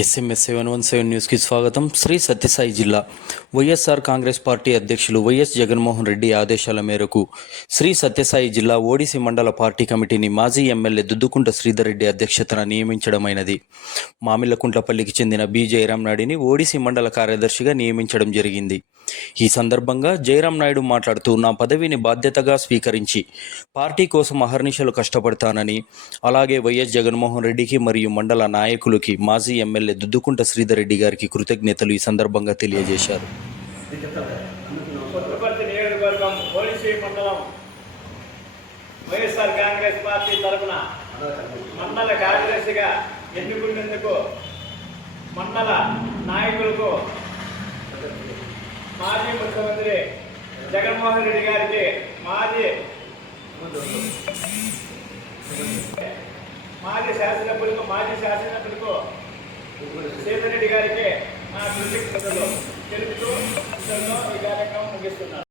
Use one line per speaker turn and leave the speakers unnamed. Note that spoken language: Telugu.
ఎస్ఎంఎస్ సెవెన్ వన్ సెవెన్ న్యూస్కి స్వాగతం. శ్రీ సత్యసాయి జిల్లా వైఎస్ఆర్ కాంగ్రెస్ పార్టీ అధ్యక్షులు వైఎస్ జగన్మోహన్ రెడ్డి ఆదేశాల మేరకు శ్రీ సత్యసాయి జిల్లా ఓడిసి మండల పార్టీ కమిటీని మాజీ ఎమ్మెల్యే దుద్దుకుంట శ్రీధర్ రెడ్డి అధ్యక్షతన నియమించడమైనది. మామిళ్ళకుంట్లపల్లికి చెందిన బి జయరాం నాడిని ఓడిసి మండల కార్యదర్శిగా నియమించడం జరిగింది. ఈ సందర్భంగా జయరాం నాయుడు మాట్లాడుతూ నా పదవిని బాధ్యతగా స్వీకరించి పార్టీ కోసం అహర్నిశలు కష్టపడతానని అలాగే వైఎస్ జగన్మోహన్ రెడ్డికి మరియు మండల నాయకులకి మాజీ ఎమ్మెల్యే దుద్దుకుంట శ్రీధర్ రెడ్డి గారికి కృతజ్ఞతలు ఈ సందర్భంగా తెలియజేశారు.
వైఎస్ఆర్ కాంగ్రెస్ పార్టీ తరఫున మండల కార్యదర్శిగా ఎన్నుకున్నందుకు మండల నాయకులకు జగన్మోహన్ రెడ్డి గారికి మాజీ మాజీ శాసనసభ్యులకు మాజీ శాసనసభ్యులకు సీతారెడ్డి గారికి నా కృతజ్ఞతలు తెలుపుతూ ఈ కార్యక్రమం ముగిస్తున్నాను.